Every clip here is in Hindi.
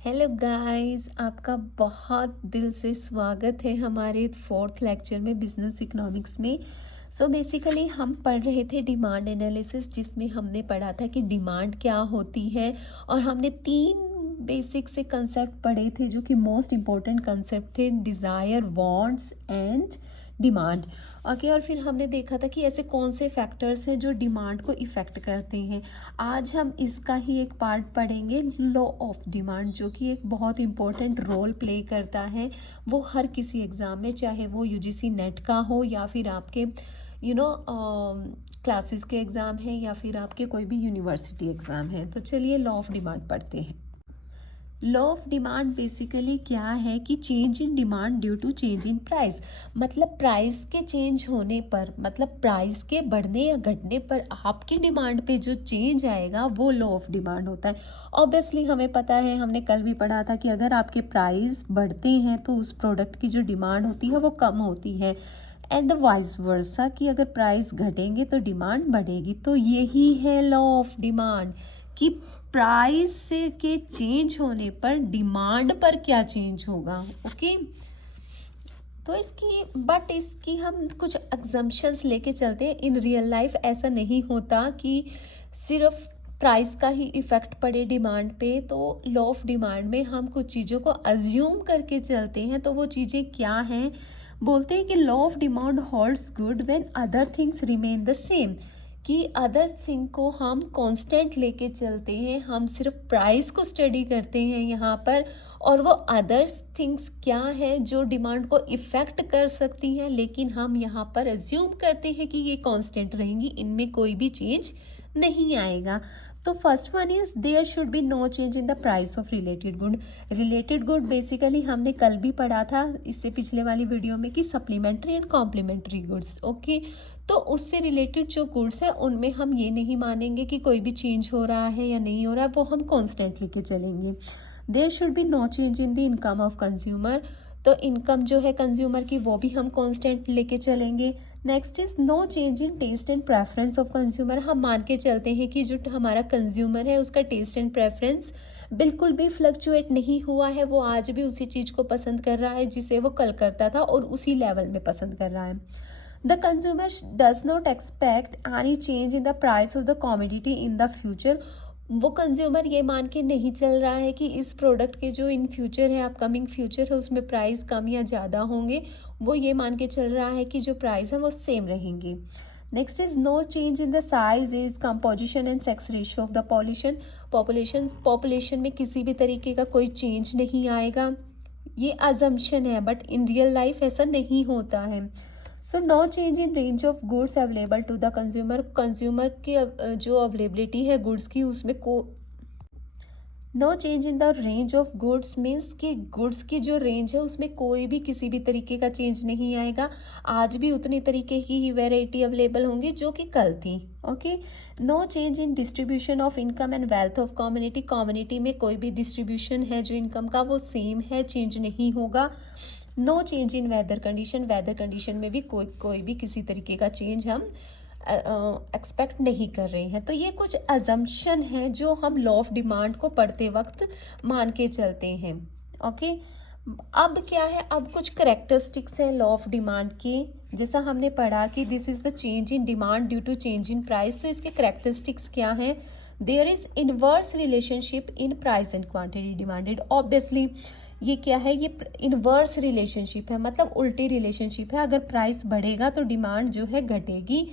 हेलो गाइस, आपका बहुत दिल से स्वागत है हमारे फोर्थ लेक्चर में बिजनेस इकोनॉमिक्स में। बेसिकली हम पढ़ रहे थे डिमांड एनालिसिस, जिसमें हमने पढ़ा था कि डिमांड क्या होती है और हमने तीन बेसिक से कंसेप्ट पढ़े थे जो कि मोस्ट इम्पोर्टेंट कंसेप्ट थे: desire, wants and demand. Okay, और फिर हमने देखा था कि ऐसे कौन से फैक्टर्स हैं जो डिमांड को इफ़ेक्ट करते हैं। आज हम इसका ही एक पार्ट पढ़ेंगे, लॉ ऑफ डिमांड, जो कि एक बहुत इम्पोर्टेंट रोल प्ले करता है। वो हर किसी एग्ज़ाम में, चाहे वो यूजीसी नेट का हो या फिर आपके क्लासेस के एग्ज़ाम है या फिर आपके कोई भी यूनिवर्सिटी एग्ज़ाम है। तो चलिए लॉ ऑफ डिमांड पढ़ते हैं। लॉ ऑफ डिमांड बेसिकली क्या है कि change in demand due to change in price. मतलब प्राइस के चेंज होने पर, मतलब प्राइस के बढ़ने या घटने पर आपकी डिमांड पे जो चेंज आएगा वो लॉ ऑफ डिमांड होता है। ऑब्वियसली हमें पता है, हमने कल भी पढ़ा था कि अगर आपके प्राइस बढ़ते हैं तो उस प्रोडक्ट की जो डिमांड होती है वो कम होती है, एंड द वाइस वर्सा कि अगर प्राइस घटेंगे तो डिमांड बढ़ेगी। तो यही है लॉ ऑफ डिमांड कि प्राइस से के चेंज होने पर डिमांड पर क्या चेंज होगा। ओके, तो इसकी हम कुछ एग्जम्पशंस लेके चलते हैं। इन रियल लाइफ ऐसा नहीं होता कि सिर्फ प्राइस का ही इफेक्ट पड़े डिमांड पे। तो लॉ ऑफ डिमांड में हम कुछ चीज़ों को अज्यूम करके चलते हैं। तो वो चीज़ें क्या हैं? बोलते हैं कि law of demand holds good when other things remain the same, कि अदर थिंग को हम कांस्टेंट लेके चलते हैं। हम सिर्फ प्राइस को स्टडी करते हैं यहाँ पर, और वो अदर्स थिंग्स क्या है जो डिमांड को इफ़ेक्ट कर सकती हैं, लेकिन हम यहाँ पर एज्यूम करते हैं कि ये कांस्टेंट रहेंगी, इनमें कोई भी चेंज नहीं आएगा। तो first one is there should be no change in the price of related good. Related good basically हमने कल भी पढ़ा था, इससे पिछले वाली वीडियो में, कि supplementary and complementary goods. Okay, तो उससे रिलेटेड जो गुड्स है उनमें हम ये नहीं मानेंगे कि कोई भी चेंज हो रहा है या नहीं हो रहा है, वो हम कॉन्स्टेंट लेके चलेंगे। There should be no change in the income of consumer. तो इनकम जो है कंज्यूमर की, वो भी हम कांस्टेंट लेके चलेंगे। Next is no change in taste and preference of consumer. हम मान के चलते हैं कि जो हमारा कंज्यूमर है उसका टेस्ट एंड प्रेफरेंस बिल्कुल भी फ्लक्चुएट नहीं हुआ है। वो आज भी उसी चीज़ को पसंद कर रहा है जिसे वो कल करता था, और उसी लेवल में पसंद कर रहा है। The consumer does not expect any change in the price of the commodity in the future. वो कंज्यूमर ये मान के नहीं चल रहा है कि इस प्रोडक्ट के जो इन फ्यूचर है, अपकमिंग फ्यूचर है, उसमें प्राइस कम या ज़्यादा होंगे। वो ये मान के चल रहा है कि जो प्राइस है वो सेम रहेंगी। Next is no change in the size, is composition and sex ratio of the population में किसी भी तरीके का कोई चेंज नहीं आएगा। ये अजम्पशन है, बट इन रियल लाइफ ऐसा नहीं होता है। So no change in range of goods available to the consumer. Consumer की जो अवेलेबिलिटी है गुड्स की, उसमें no change in the range of goods means कि गुड्स की जो रेंज है उसमें कोई भी किसी भी तरीके का चेंज नहीं आएगा। आज भी उतनी तरीके की ही वेराइटी अवेलेबल होंगी जो कि कल थी। Okay, no change in distribution of income and wealth of community. Community में कोई भी डिस्ट्रीब्यूशन है जो इनकम का, वो सेम है, चेंज नहीं होगा। No change in weather condition. Weather condition में भी कोई भी किसी तरीके का चेंज हम एक्सपेक्ट नहीं कर रहे हैं। तो ये कुछ अजम्पशन है जो हम लॉ ऑफ डिमांड को पढ़ते वक्त मान के चलते हैं। ओके, अब क्या है, अब कुछ करेक्टरिस्टिक्स हैं लॉ ऑफ डिमांड की। जैसा हमने पढ़ा कि this is the change in demand due to change in price. तो इसके करेक्टरिस्टिक्स क्या हैं? There is inverse relationship in price and quantity demanded. Obviously ये क्या है? ये इनवर्स रिलेशनशिप है, मतलब उल्टी रिलेशनशिप है। अगर प्राइस बढ़ेगा तो डिमांड जो है घटेगी,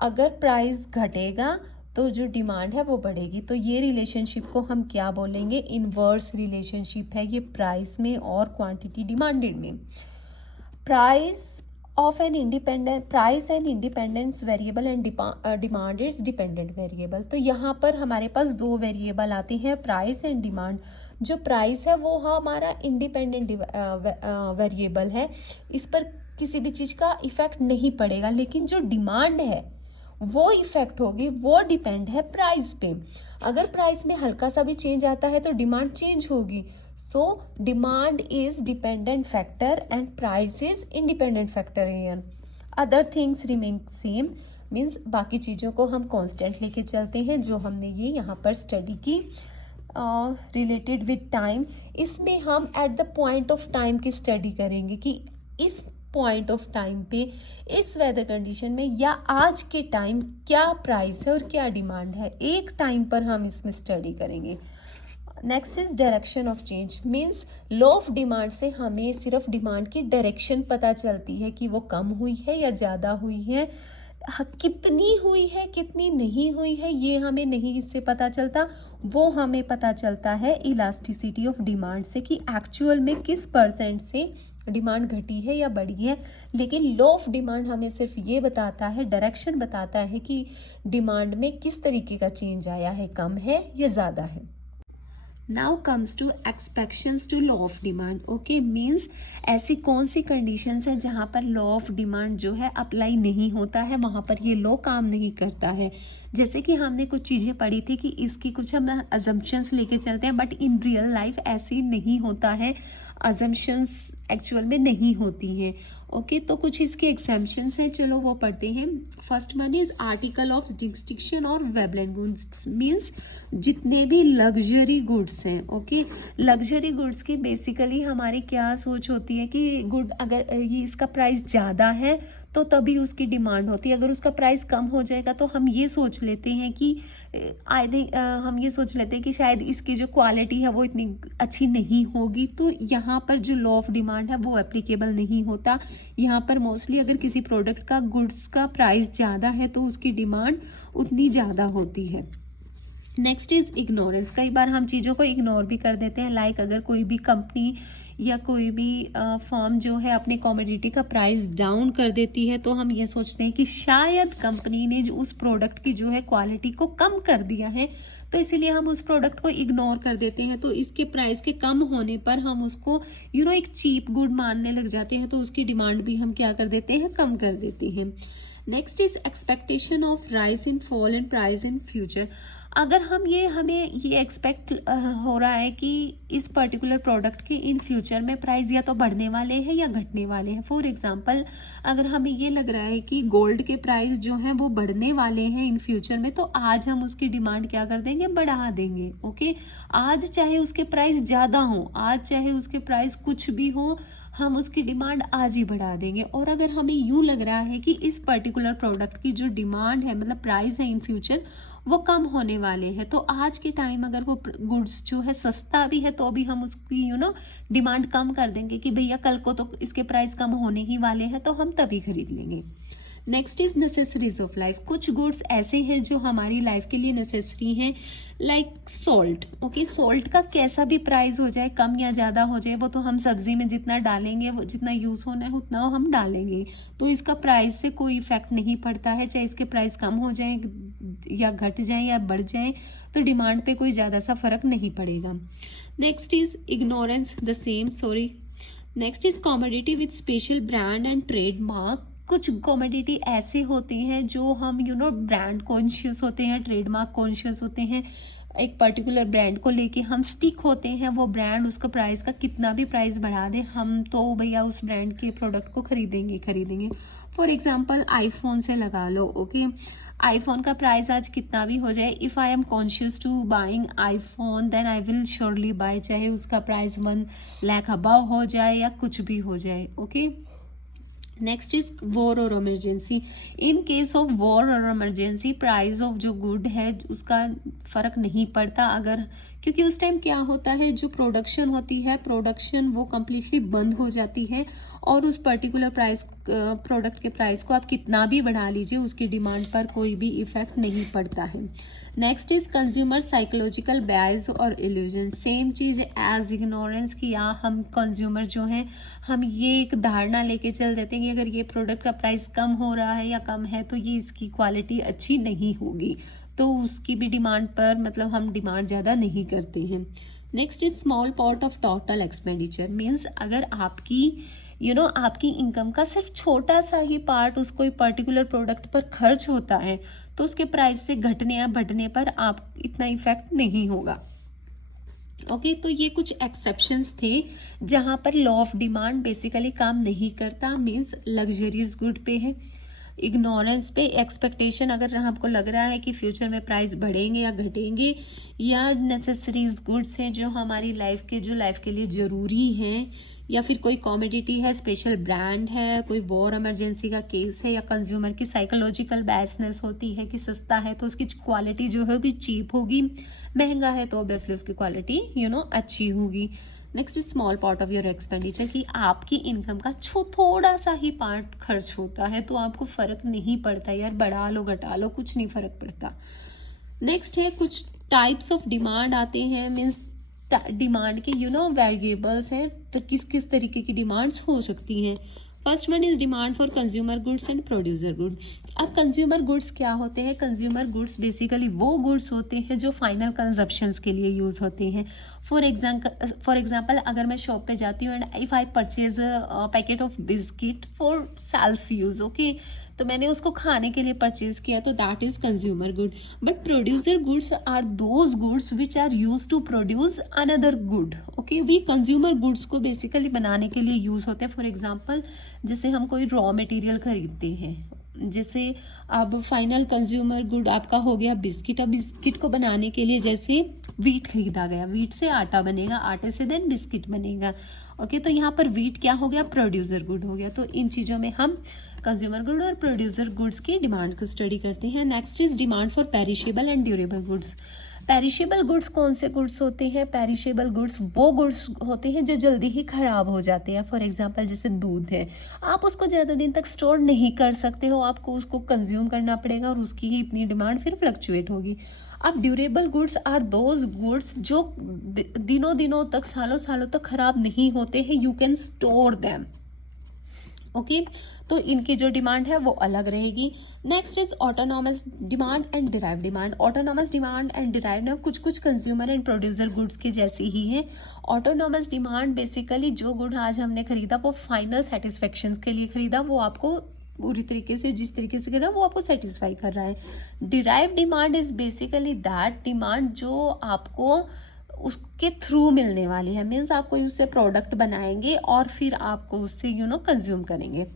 अगर प्राइस घटेगा तो जो डिमांड है वो बढ़ेगी। तो ये रिलेशनशिप को हम क्या बोलेंगे? इनवर्स रिलेशनशिप है ये प्राइस में और क्वांटिटी डिमांडेड में। Price and independence variable and demand is dependent variable. तो यहाँ पर हमारे पास दो वेरिएबल आते हैं, प्राइस एंड डिमांड। जो प्राइस है वो हमारा इंडिपेंडेंट वेरिएबल है, इस पर किसी भी चीज़ का इफेक्ट नहीं पड़ेगा। लेकिन जो डिमांड है वो इफेक्ट होगी, वो डिपेंड है प्राइस पे। अगर प्राइस में हल्का सा भी चेंज आता है तो डिमांड चेंज होगी। So demand is dependent factor and price is independent factor here. Other things remain same, means बाकी चीज़ों को हम कांस्टेंट लेके चलते हैं, जो हमने ये यहाँ पर स्टडी की। रिलेटेड विद टाइम, इसमें हम at the point of time की स्टडी करेंगे कि इस पॉइंट ऑफ टाइम पे इस वेदर कंडीशन में या आज के टाइम क्या प्राइस है और क्या डिमांड है, एक टाइम पर हम इसमें स्टडी करेंगे। Next is direction of change, means law of demand से हमें सिर्फ डिमांड की डायरेक्शन पता चलती है कि वो कम हुई है या ज़्यादा हुई है, कितनी हुई है कितनी नहीं हुई है ये हमें नहीं इससे पता चलता, वो हमें पता चलता है इलास्टिसिटी ऑफ डिमांड से कि एक्चुअल में किस परसेंट से डिमांड घटी है या बढ़ी है। लेकिन लॉ ऑफ डिमांड हमें सिर्फ ये बताता है, डायरेक्शन बताता है कि डिमांड में किस तरीके का चेंज आया है, कम है या ज़्यादा है। Now comes to expectations to law of demand. Okay, means ऐसी कौन सी कंडीशंस है जहाँ पर लॉ ऑफ डिमांड जो है अप्लाई नहीं होता है, वहाँ पर ये लॉ काम नहीं करता है। जैसे कि हमने कुछ चीज़ें पढ़ी थी कि इसकी कुछ हम अजम्पशंस लेके चलते हैं, बट इन रियल लाइफ ऐसे नहीं होता है, अजम्पशंस एक्चुअल में नहीं होती हैं। ओके, तो कुछ इसके एग्जाम्पशंस हैं, चलो वो पढ़ते हैं। First one is article of distinction और वेबलेंट गुड्स, मीन्स जितने भी लग्जरी गुड्स हैं। ओके, लग्जरी गुड्स की बेसिकली हमारी क्या सोच होती है कि गुड अगर ये इसका प्राइस ज़्यादा है तो तभी उसकी डिमांड होती है, अगर उसका प्राइस कम हो जाएगा तो हम ये सोच लेते हैं कि आई थिंक हम ये सोच लेते हैं कि शायद इसकी जो क्वालिटी है वो इतनी अच्छी नहीं होगी, तो यहाँ पर जो लॉ ऑफ डिमांड है वो एप्लीकेबल नहीं होता। यहाँ पर मोस्टली अगर किसी प्रोडक्ट का गुड्स का प्राइस ज़्यादा है तो उसकी डिमांड उतनी ज़्यादा होती है। नेक्स्ट इज इग्नोरेंस, कई बार हम चीज़ों को इग्नोर भी कर देते हैं, लाइक अगर कोई भी कंपनी या कोई भी फर्म जो है अपने कमोडिटी का प्राइस डाउन कर देती है तो हम ये सोचते हैं कि शायद कंपनी ने जो उस प्रोडक्ट की जो है क्वालिटी को कम कर दिया है, तो इसीलिए हम उस प्रोडक्ट को इग्नोर कर देते हैं। तो इसके प्राइस के कम होने पर हम उसको एक चीप गुड मानने लग जाते हैं, तो उसकी डिमांड भी हम क्या कर देते हैं, कम कर देते हैं। Next is expectation of rise in fall in price in future, अगर हमें ये एक्सपेक्ट हो रहा है कि इस पर्टिकुलर प्रोडक्ट के इन फ्यूचर में प्राइस या तो बढ़ने वाले हैं या घटने वाले हैं। फॉर एग्जांपल, अगर हमें ये लग रहा है कि गोल्ड के प्राइस जो हैं वो बढ़ने वाले हैं इन फ्यूचर में, तो आज हम उसकी डिमांड क्या कर देंगे, बढ़ा देंगे। ओके, आज चाहे उसके प्राइस ज़्यादा हो, आज चाहे उसके प्राइस कुछ भी हो, हम उसकी डिमांड आज ही बढ़ा देंगे। और अगर हमें यूँ लग रहा है कि इस पर्टिकुलर प्रोडक्ट की जो डिमांड है, मतलब प्राइस है इन फ्यूचर, वो कम होने वाले हैं, तो आज के टाइम अगर वो गुड्स जो है सस्ता भी है तो भी हम उसकी डिमांड कम कर देंगे कि भैया कल को तो इसके प्राइस कम होने ही वाले हैं, तो हम तभी खरीद लेंगे। Next is necessaries of life, कुछ गुड्स ऐसे हैं जो हमारी लाइफ के लिए नेसेसरी हैं, लाइक सॉल्ट। ओके, सॉल्ट का कैसा भी प्राइस हो जाए, कम या ज़्यादा हो जाए, वो तो हम सब्जी में जितना डालेंगे, वो जितना यूज़ होना है उतना हम डालेंगे, तो इसका प्राइस से कोई इफेक्ट नहीं पड़ता है, चाहे इसके प्राइस कम हो जाए या घट जाए या बढ़ जाए, तो डिमांड पे कोई ज़्यादा सा फर्क नहीं पड़ेगा। Next is ignorance the same, sorry. Next is commodity with special brand and trademark, कुछ कॉमोडिटी ऐसे होते हैं जो हम ब्रांड कॉन्शियस होते हैं, ट्रेडमार्क कॉन्शियस होते हैं, एक पर्टिकुलर ब्रांड को लेके हम स्टिक होते हैं, वो ब्रांड उसका प्राइस का कितना भी प्राइस बढ़ा दे, हम तो भैया उस ब्रांड के प्रोडक्ट को खरीदेंगे। फॉर एग्जांपल आईफोन से लगा लो। ओके, आईफोन का प्राइस आज कितना भी हो जाए, if I am conscious to buying iPhone then I will surely buy, चाहे उसका प्राइस 1 लाख अबव हो जाए या कुछ भी हो जाए। ओके, नेक्स्ट इज वॉर और emergency, in case of war और इमरजेंसी प्राइस ऑफ जो गुड है उसका फर्क नहीं पड़ता, अगर क्योंकि उस टाइम क्या होता है, जो प्रोडक्शन होती है, प्रोडक्शन वो कम्प्लीटली बंद हो जाती है और उस पर्टिकुलर प्राइस प्रोडक्ट के प्राइस को आप कितना भी बढ़ा लीजिए उसकी डिमांड पर कोई भी इफेक्ट नहीं पड़ता है। नेक्स्ट इज कंज्यूमर साइकोलॉजिकल बायस और इल्यूजन, सेम चीज़ एज इग्नोरेंस की, या हम कंज्यूमर जो हैं हम ये एक धारणा लेके चल देते हैं कि अगर ये प्रोडक्ट का प्राइस कम हो रहा है या कम है तो ये इसकी क्वालिटी अच्छी नहीं होगी, तो उसकी भी डिमांड पर मतलब हम डिमांड ज़्यादा नहीं करते हैं। Next is small part of total expenditure, means अगर आपकी आपकी इनकम का सिर्फ छोटा सा ही पार्ट उस कोई पर्टिकुलर प्रोडक्ट पर खर्च होता है तो उसके प्राइस से घटने या बढ़ने पर आप इतना इफेक्ट नहीं होगा। ओके, तो ये कुछ एक्सेप्शंस थे जहाँ पर लॉ ऑफ डिमांड बेसिकली काम नहीं करता, मीन्स लग्जरियस गुड पे है। इग्नोरेंस पे एक्सपेक्टेशन, अगर हमको लग रहा है कि फ्यूचर में प्राइस बढ़ेंगे या घटेंगे, या नेसेसरीज गुड्स हैं जो हमारी लाइफ के लिए ज़रूरी हैं, या फिर कोई कॉमोडिटी है, स्पेशल ब्रांड है, कोई वॉर इमरजेंसी का केस है, या कंज्यूमर की साइकोलॉजिकल बायसनेस होती है कि सस्ता है तो उसकी क्वालिटी जो होगी चीप होगी, महंगा है तो ऑब्वियसली उसकी क्वालिटी अच्छी होगी। Next is small part of your expenditure, कि आपकी इनकम का थोड़ा सा ही पार्ट खर्च होता है तो आपको फ़र्क नहीं पड़ता यार, बढ़ा लो घटा लो कुछ नहीं फ़र्क पड़ता। नेक्स्ट है कुछ टाइप्स ऑफ डिमांड आते हैं, मीन्स डिमांड के वेरिएबल्स हैं, तो किस किस तरीके की डिमांड्स हो सकती हैं। First one is demand for consumer goods and producer good. अब कंज्यूमर गुड्स क्या होते हैं? कंज्यूमर गुड्स बेसिकली वो गुड्स होते हैं जो फाइनल कंजप्शंस के लिए यूज़ होते हैं। फॉर एग्जाम्पल अगर मैं शॉप पे जाती हूँ and if I purchase packet of biscuit for self use, okay, तो मैंने उसको खाने के लिए परचेज किया, तो that is consumer good. But producer goods are those goods which are use to produce another good, okay. We consumer goods को बेसिकली बनाने के लिए यूज होते हैं। फॉर एग्जाम्पल जैसे हम कोई रॉ मटेरियल खरीदते हैं, जैसे अब फाइनल कंज्यूमर गुड आपका हो गया बिस्किट। अब बिस्किट को बनाने के लिए जैसे वीट खरीदा गया, वीट से आटा बनेगा, आटे से देन बिस्किट बनेगा, ओके। तो यहाँ पर वीट क्या हो गया? प्रोड्यूसर गुड हो गया। तो इन चीज़ों में हम कंज्यूमर गुड और प्रोड्यूसर गुड्स की डिमांड को स्टडी करते हैं। Next is demand for perishable and durable goods. Perishable goods कौन से गुड्स होते हैं? पेरिशेबल गुड्स वो गुड्स होते हैं जो जल्दी ही खराब हो जाते हैं। फॉर एग्जांपल जैसे दूध है, आप उसको ज़्यादा दिन तक स्टोर नहीं कर सकते हो, आपको उसको कंज्यूम करना पड़ेगा और उसकी ही इतनी डिमांड फिर फ्लक्चुएट होगी। अब durable goods are those goods जो दिनों दिनों तक, सालों सालों तक खराब नहीं होते हैं, you can store them, okay. तो इनकी जो डिमांड है वो अलग रहेगी। Next is autonomous demand and derive demand. Autonomous demand and derive ना कुछ कंज्यूमर एंड प्रोड्यूसर गुड्स की जैसी ही है। ऑटोनॉमस डिमांड बेसिकली जो गुड आज हमने खरीदा वो फाइनल सेटिस्फेक्शन के लिए खरीदा, वो आपको पूरी तरीके से जिस तरीके से खरीदा वो आपको सेटिस्फाई कर रहा है। Derive demand is basically that demand जो आपको उसके थ्रू मिलने वाली है, मीन्स आप कोई उससे प्रोडक्ट बनाएंगे और फिर आपको उससे कंज्यूम करेंगे।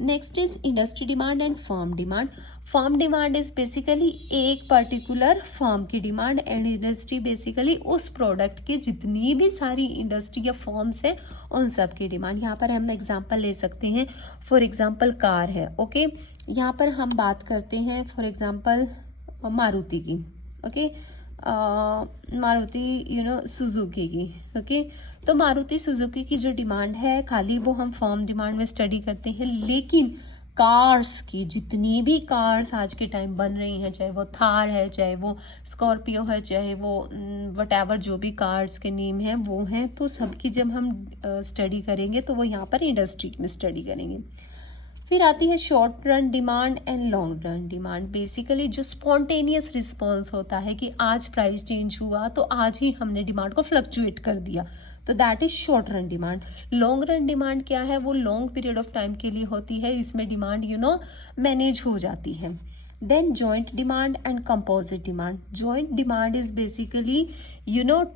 Next is industry demand and firm demand. Firm demand is basically एक पर्टिकुलर फर्म की डिमांड, एंड इंडस्ट्री बेसिकली उस प्रोडक्ट की जितनी भी सारी इंडस्ट्री या फर्म्स है उन सब की डिमांड। यहाँ पर हम एग्जांपल ले सकते हैं। फॉर एग्जांपल कार है, ओके, यहाँ पर हम बात करते हैं फॉर एग्जांपल मारुति की, ओके, मारुति सुजुकी की, ओके। तो मारुति सुजुकी की जो डिमांड है खाली वो हम फर्म डिमांड में स्टडी करते हैं, लेकिन कार्स की जितनी भी कार्स आज के टाइम बन रही हैं, चाहे वो थार है, चाहे वो स्कॉर्पियो है, चाहे वो वटएवर जो भी कार्स के नेम हैं वो हैं, तो सबकी जब हम स्टडी करेंगे तो वो यहाँ पर इंडस्ट्री में स्टडी करेंगे। फिर आती है short run demand and long run demand. Basically जो स्पॉन्टेनियस रिस्पॉन्स होता है कि आज प्राइस चेंज हुआ तो आज ही हमने डिमांड को फ्लक्चुएट कर दिया, तो that is short run demand. Long run demand क्या है? वो लॉन्ग पीरियड ऑफ टाइम के लिए होती है, इसमें डिमांड मैनेज हो जाती है। Then joint demand and composite demand. Joint demand is basically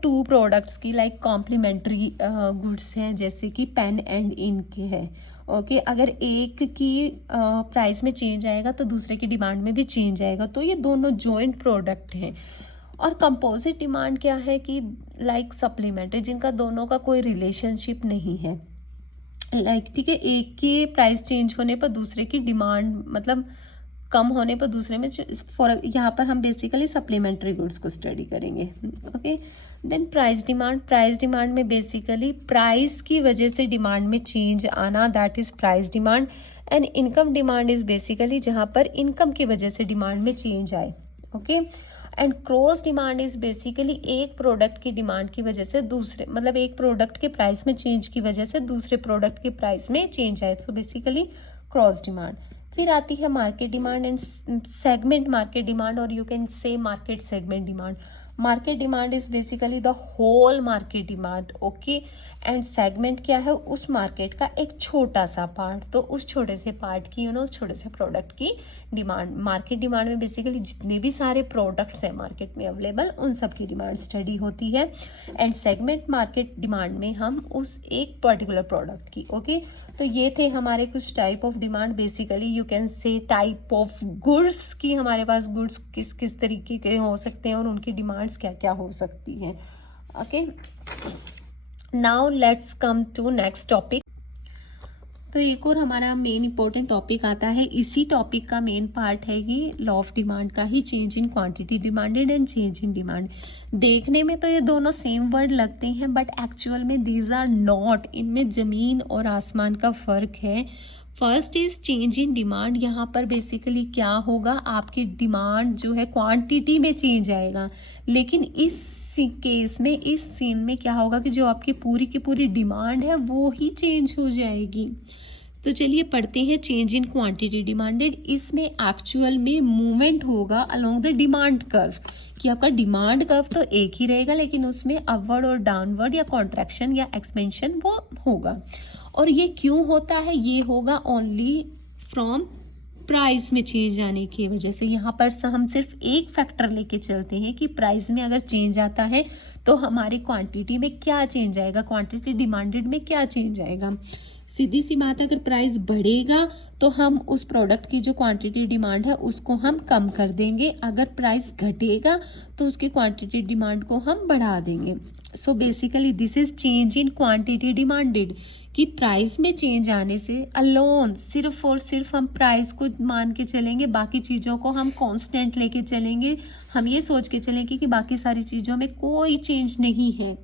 two products की लाइक कॉम्प्लीमेंट्री गुड्स हैं, जैसे कि पेन एंड इंक है, ओके। अगर एक की प्राइस में चेंज आएगा तो दूसरे की डिमांड में भी चेंज आएगा, तो ये दोनों जॉइंट प्रोडक्ट हैं। और कंपोजिट डिमांड क्या है कि लाइक सप्लीमेंट्री, जिनका दोनों का कोई रिलेशनशिप नहीं है, लाइक ठीक है, एक के प्राइस चेंज होने पर दूसरे की डिमांड मतलब कम होने पर दूसरे में, फॉर यहाँ पर हम बेसिकली सप्लीमेंट्री गुड्स को स्टडी करेंगे, okay. Then price demand. Price demand में बेसिकली प्राइस की वजह से डिमांड में चेंज आना, that is price demand. And income demand is basically जहाँ पर इनकम की वजह से डिमांड में चेंज आए, okay. And cross demand is basically एक प्रोडक्ट की डिमांड की वजह से दूसरे, मतलब एक प्रोडक्ट के प्राइस में चेंज की वजह से दूसरे प्रोडक्ट के प्राइस में चेंज आए, तो बेसिकली क्रॉस डिमांड। फिर आती है market demand and segment market demand, और you can say market segment demand. Market demand is basically the whole market demand, okay. And segment क्या है, उस मार्केट का एक छोटा सा पार्ट। तो उस छोटे से पार्ट की उस छोटे से प्रोडक्ट की डिमांड। मार्केट डिमांड में बेसिकली जितने भी सारे प्रोडक्ट्स हैं मार्केट में अवेलेबल, उन सब की डिमांड स्टडी होती है। एंड सेगमेंट मार्केट डिमांड में हम उस एक पर्टिकुलर प्रोडक्ट की, ओके। तो ये थे हमारे कुछ type of demand. Basically you can से टाइप ऑफ गुड्स की हमारे पास गुड्स किस किस तरीके के हो सकते हैं और उनकी डिमांड्स क्या क्या हो सकती हैं, okay. Now let's come to next topic. तो एक और हमारा मेन इंपॉर्टेंट टॉपिक आता है, इसी टॉपिक का मेन पार्ट है ये लॉ ऑफ डिमांड का ही, change in quantity demanded and change in demand. देखने में तो ये दोनों सेम वर्ड लगते हैं, बट एक्चुअल में दीज आर नॉट। इनमें जमीन और आसमान का फर्क है। First is change in demand. यहाँ पर बेसिकली क्या होगा, आपकी डिमांड जो है क्वांटिटी में चेंज आएगा, लेकिन इस केस में, इस सीन में क्या होगा कि जो आपकी पूरी की पूरी डिमांड है वो ही चेंज हो जाएगी। तो चलिए पढ़ते हैं चेंज इन क्वांटिटी डिमांडेड। इसमें एक्चुअल में मूवमेंट होगा अलोंग द डिमांड कर्व, कि आपका डिमांड कर्व तो एक ही रहेगा, लेकिन उसमें अपवर्ड और डाउनवर्ड या कॉन्ट्रैक्शन या एक्सपेंशन वो होगा। और ये क्यों होता है, ये होगा ओनली फ्रॉम प्राइस में चेंज आने की वजह से। यहाँ पर हम सिर्फ एक फैक्टर लेके चलते हैं कि प्राइस में अगर चेंज आता है तो हमारी क्वांटिटी में क्या चेंज आएगा, क्वांटिटी डिमांडेड में क्या चेंज आएगा। सीधी सी बात है, अगर प्राइस बढ़ेगा तो हम उस प्रोडक्ट की जो क्वांटिटी डिमांड है उसको हम कम कर देंगे, अगर प्राइस घटेगा तो उसकी क्वांटिटी डिमांड को हम बढ़ा देंगे। So basically this is change in quantity demanded, कि प्राइस में चेंज आने से अलोन, सिर्फ और सिर्फ हम प्राइस को मान के चलेंगे, बाकी चीज़ों को हम कांस्टेंट लेके चलेंगे, हम ये सोच के चलेंगे कि बाकी सारी चीज़ों में कोई चेंज नहीं है।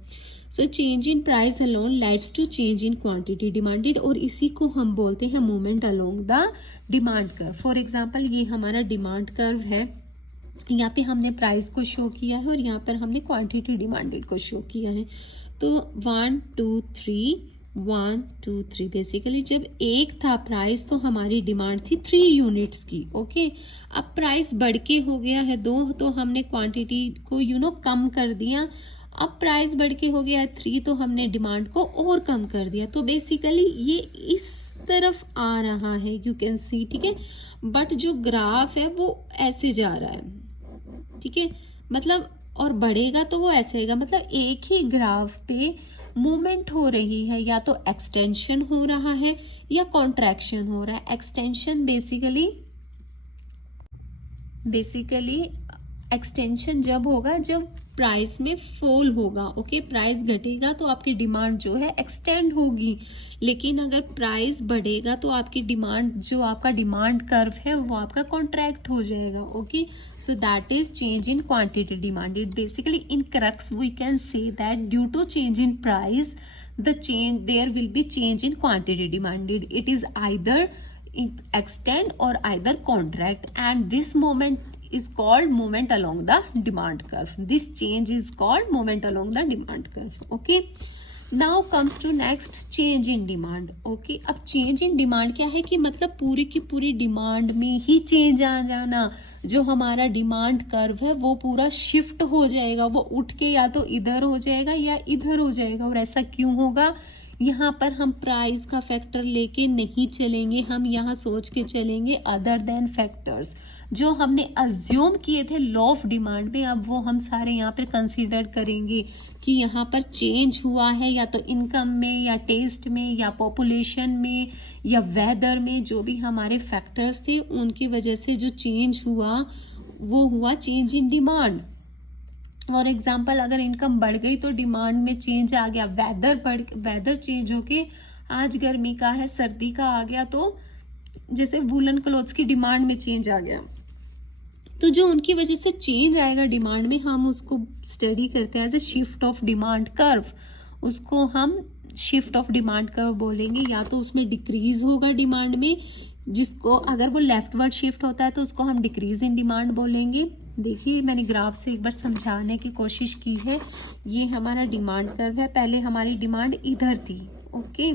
So change in price alone leads to change in quantity demanded, और इसी को हम बोलते हैं movement along the demand curve. For example ये हमारा डिमांड कर्व है, यहाँ पे हमने प्राइस को शो किया है और यहाँ पर हमने क्वांटिटी डिमांडेड को शो किया है। तो 1 2 3 1 2 3, बेसिकली जब एक था प्राइस तो हमारी डिमांड थी 3 यूनिट्स की, ओके। अब प्राइस बढ़ के हो गया है 2, तो हमने क्वांटिटी को कम कर दिया। अब प्राइस बढ़ के हो गया है 3, तो हमने डिमांड को और कम कर दिया। तो बेसिकली ये इस तरफ आ रहा है, यू कैन सी, ठीक है। बट जो ग्राफ है वो ऐसे जा रहा है, ठीक है, मतलब, और बढ़ेगा तो वो ऐसे आएगा, मतलब एक ही ग्राफ पे मूवमेंट हो रही है, या तो एक्सटेंशन हो रहा है या कॉन्ट्रैक्शन हो रहा है। एक्सटेंशन बेसिकली एक्सटेंशन जब होगा जब प्राइस में फॉल होगा, ओके। प्राइस घटेगा तो आपकी डिमांड जो है एक्सटेंड होगी, लेकिन अगर प्राइस बढ़ेगा तो आपकी डिमांड, जो आपका डिमांड कर्व है वो आपका कॉन्ट्रैक्ट हो जाएगा, okay. So that is change in quantity demanded. Basically in crux we can say that due to change in price there will be change in quantity demanded. It is either extend or either contract, and this moment is called movement along the demand curve. This change is called movement along the demand curve, okay. Now comes to next change in demand, okay. अब change in demand क्या है, कि मतलब पूरी की पूरी डिमांड में ही चेंज आ जाना। जो हमारा डिमांड कर्व है वो पूरा शिफ्ट हो जाएगा, वो उठ के या तो इधर हो जाएगा या इधर हो जाएगा। और ऐसा क्यों होगा, यहाँ पर हम प्राइस का फैक्टर लेके नहीं चलेंगे, हम यहाँ सोच के चलेंगे अदर देन फैक्टर्स जो हमने अज्यूम किए थे लॉ ऑफ डिमांड में। अब वो हम सारे यहाँ पर कंसीडर करेंगे कि यहाँ पर चेंज हुआ है, या तो इनकम में या टेस्ट में या पॉपुलेशन में या वेदर में, जो भी हमारे फैक्टर्स थे उनकी वजह से जो चेंज हुआ वो हुआ change in demand. For example अगर इनकम बढ़ गई तो डिमांड में चेंज आ गया, वेदर चेंज होके आज गर्मी का है सर्दी का आ गया, तो जैसे वूलन क्लोथ्स की डिमांड में चेंज आ गया। तो जो उनकी वजह से चेंज आएगा डिमांड में, हम उसको स्टडी करते हैं as a shift of demand curve. उसको हम शिफ्ट ऑफ डिमांड कर्व बोलेंगे। या तो उसमें डिक्रीज होगा डिमांड में, जिसको अगर वो लेफ्टवर्ड शिफ्ट होता है तो उसको हम डिक्रीज इन डिमांड बोलेंगे। देखिए मैंने ग्राफ से एक बार समझाने की कोशिश की है। ये हमारा डिमांड कर्व है, पहले हमारी डिमांड इधर थी, ओके।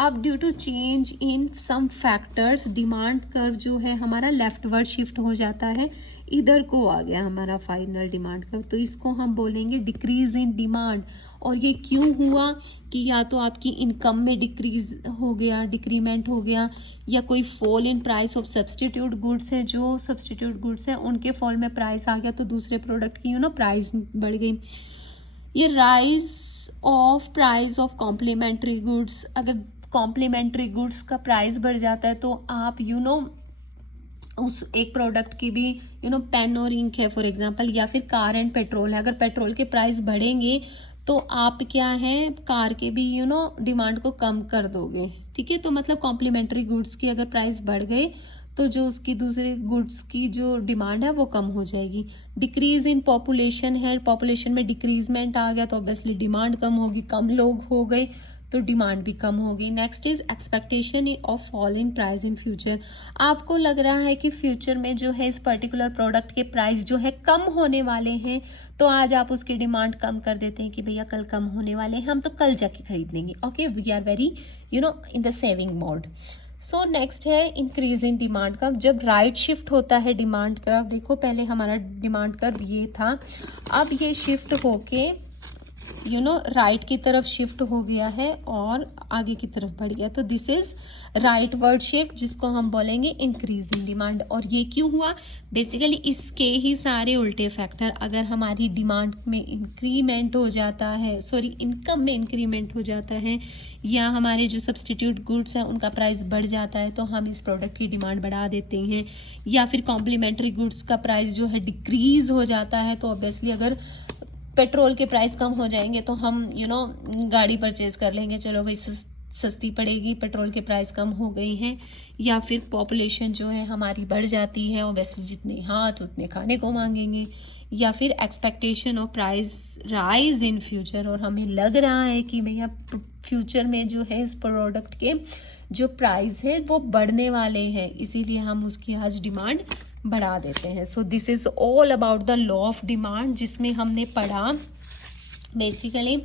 अब due to change in some factors demand curve जो है हमारा लेफ्टवर्ड शिफ्ट हो जाता है, इधर को आ गया हमारा फाइनल डिमांड कर्व, तो इसको हम बोलेंगे डिक्रीज इन डिमांड। और ये क्यों हुआ कि या तो आपकी इनकम में डिक्रीज हो गया, डिक्रीमेंट हो गया, या कोई fall in price of substitute goods है, जो सब्सटीट्यूट गुड्स है उनके फॉल में प्राइस आ गया तो दूसरे प्रोडक्ट की प्राइस बढ़ गई। ये rise of price of complementary goods, अगर कॉम्प्लीमेंट्री गुड्स का प्राइस बढ़ जाता है तो आप उस एक प्रोडक्ट की भी पेन और इंक है फॉर एग्जांपल, या फिर कार एंड पेट्रोल है, अगर पेट्रोल के प्राइस बढ़ेंगे तो आप क्या है कार के भी डिमांड को कम कर दोगे, ठीक है। तो मतलब कॉम्प्लीमेंट्री गुड्स की अगर प्राइस बढ़ गए तो जो उसकी दूसरे गुड्स की जो डिमांड है वो कम हो जाएगी। डिक्रीज इन पॉपुलेशन है, पॉपुलेशन में डिक्रीजमेंट आ गया तो ऑब्वियसली डिमांड कम होगी, कम लोग हो गए तो डिमांड भी कम होगी। Next is expectation of fall in price in future, आपको लग रहा है कि फ्यूचर में जो है इस पर्टिकुलर प्रोडक्ट के प्राइस जो है कम होने वाले हैं, तो आज आप उसकी डिमांड कम कर देते हैं कि भैया कल कम होने वाले हैं, हम तो कल जाके खरीद लेंगे। Okay, we are very in the saving mode. So next है इंक्रीज इन डिमांड कर्व, जब राइट शिफ्ट होता है डिमांड कर्व, देखो पहले हमारा डिमांड कर्व ये था, अब ये शिफ्ट होके राइट की तरफ शिफ्ट हो गया है और आगे की तरफ बढ़ गया, तो this is right word shift, जिसको हम बोलेंगे इंक्रीज इन डिमांड। और ये क्यों हुआ, बेसिकली इसके ही सारे उल्टे फैक्टर, अगर हमारी डिमांड में इंक्रीमेंट हो जाता है, सॉरी इनकम में इंक्रीमेंट हो जाता है, या हमारे जो सब्सटीट्यूट गुड्स हैं उनका प्राइस बढ़ जाता है तो हम इस प्रोडक्ट की डिमांड बढ़ा देते हैं, या फिर कॉम्प्लीमेंट्री गुड्स का प्राइस जो है डिक्रीज हो जाता है, तो ऑब्वियसली अगर पेट्रोल के प्राइस कम हो जाएंगे तो हम गाड़ी परचेज कर लेंगे, चलो भाई सस्ती पड़ेगी, पेट्रोल के प्राइस कम हो गई हैं। या फिर पॉपुलेशन जो है हमारी बढ़ जाती है, ऑब्वियसली जितने हाथ उतने खाने को मांगेंगे। या फिर expectation of price rise in future, और हमें लग रहा है कि भैया फ्यूचर में जो है इस प्रोडक्ट के जो प्राइस है वो बढ़ने वाले हैं, इसीलिए हम उसकी आज डिमांड बढ़ा देते हैं। So this is all about the law of demand, जिसमें हमने पढ़ा बेसिकली,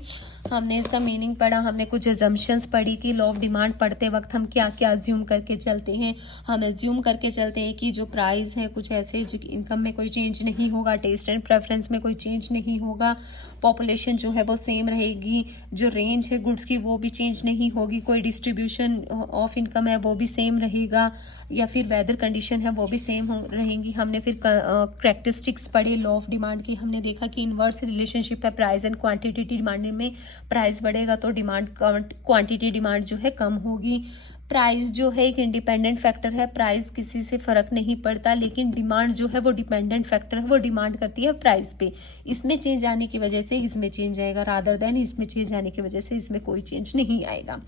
हमने इसका मीनिंग पढ़ा, हमने कुछ अजम्पशंस पढ़ी कि लॉ ऑफ डिमांड पढ़ते वक्त हम क्या क्या अज्यूम करके चलते हैं। हम अज्यूम करके चलते हैं कि जो प्राइस है कुछ ऐसे, जो इनकम में कोई चेंज नहीं होगा, टेस्ट एंड प्रेफरेंस में कोई चेंज नहीं होगा, पॉपुलेशन जो है वो सेम रहेगी, जो रेंज है गुड्स की वो भी चेंज नहीं होगी, कोई डिस्ट्रीब्यूशन ऑफ इनकम है वो भी सेम रहेगा, या फिर वेदर कंडीशन है वो भी सेम रहेंगी। हमने फिर कैरेक्टरिस्टिक्स पढ़े लॉ ऑफ डिमांड की, हमने देखा कि इनवर्स रिलेशनशिप है प्राइस एंड क्वांटिटी डिमांड में, प्राइस बढ़ेगा तो डिमांड क्वांटिटी डिमांड जो है कम होगी। प्राइस जो है एक इंडिपेंडेंट फैक्टर है, प्राइस किसी से फर्क नहीं पड़ता, लेकिन डिमांड जो है वो डिपेंडेंट फैक्टर है, वो डिमांड करती है प्राइस पे, इसमें चेंज आने की वजह से इसमें चेंज आएगा, रादर देन इसमें चेंज आने की वजह से इसमें कोई चेंज नहीं आएगा।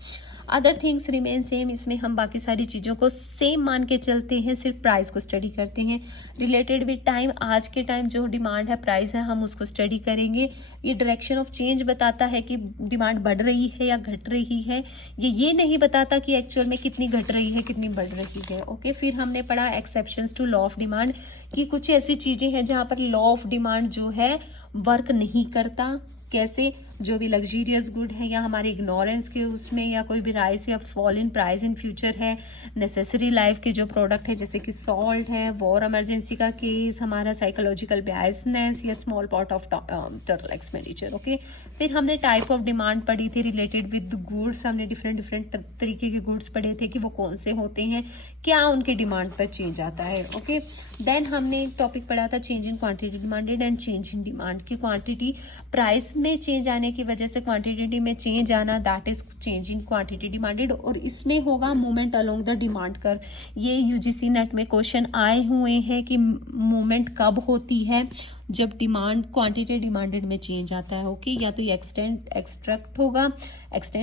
अदर थिंग्स रिमेन सेम, इसमें हम बाकी सारी चीज़ों को सेम मान के चलते हैं, सिर्फ प्राइस को स्टडी करते हैं। रिलेटेड विद टाइम, आज के टाइम जो डिमांड है प्राइस है हम उसको स्टडी करेंगे। ये डायरेक्शन ऑफ चेंज बताता है कि डिमांड बढ़ रही है या घट रही है, ये नहीं बताता कि एक्चुअल में कितनी घट रही है कितनी बढ़ रही है। ओके, फिर हमने पढ़ा exceptions to law of demand, कि कुछ ऐसी चीज़ें हैं जहाँ पर लॉ ऑफ डिमांड जो है वर्क नहीं करता। कैसे, जो भी लग्जीरियस गुड है या हमारे इग्नोरेंस के उसमें, या कोई भी राइस या fall in price in future है, नेसेसरी लाइफ के जो प्रोडक्ट है जैसे कि सॉल्ट है, वॉर इमरजेंसी का केस, हमारा साइकोलॉजिकल बायसनेस, या small pot of total expenditure. Okay, फिर हमने टाइप ऑफ डिमांड पढ़ी थी रिलेटेड विद गुड्स, हमने डिफरेंट तरीके के गुड्स पढ़े थे कि वो कौन से होते हैं, क्या उनके डिमांड पर चेंज आता है। ओके, देन हमने टॉपिक पढ़ा था change in quantity demanded and change in demand, की क्वांटिटी प्राइस में चेंज आने की वजह से क्वांटिटी में चेंज आना, that is change in quantity demanded. और इसमें होगा movement along the demand curve, ये यूजीसी नेट में क्वेश्चन आए हुए हैं कि मूवमेंट कब होती है, जब डिमांड क्वांटिटी डिमांडेड में चेंज आता है। ओके, या तो ये एक्सटेंड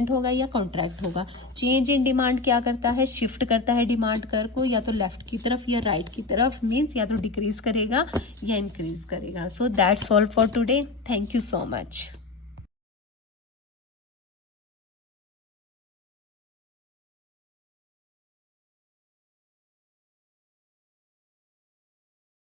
होगा या कॉन्ट्रैक्ट होगा। चेंज इन डिमांड क्या करता है, शिफ्ट करता है डिमांड कर्व को या तो लेफ्ट की तरफ या राइट की तरफ, मीन्स या तो डिक्रीज करेगा या इंक्रीज करेगा। So that's all for today, thank you so much.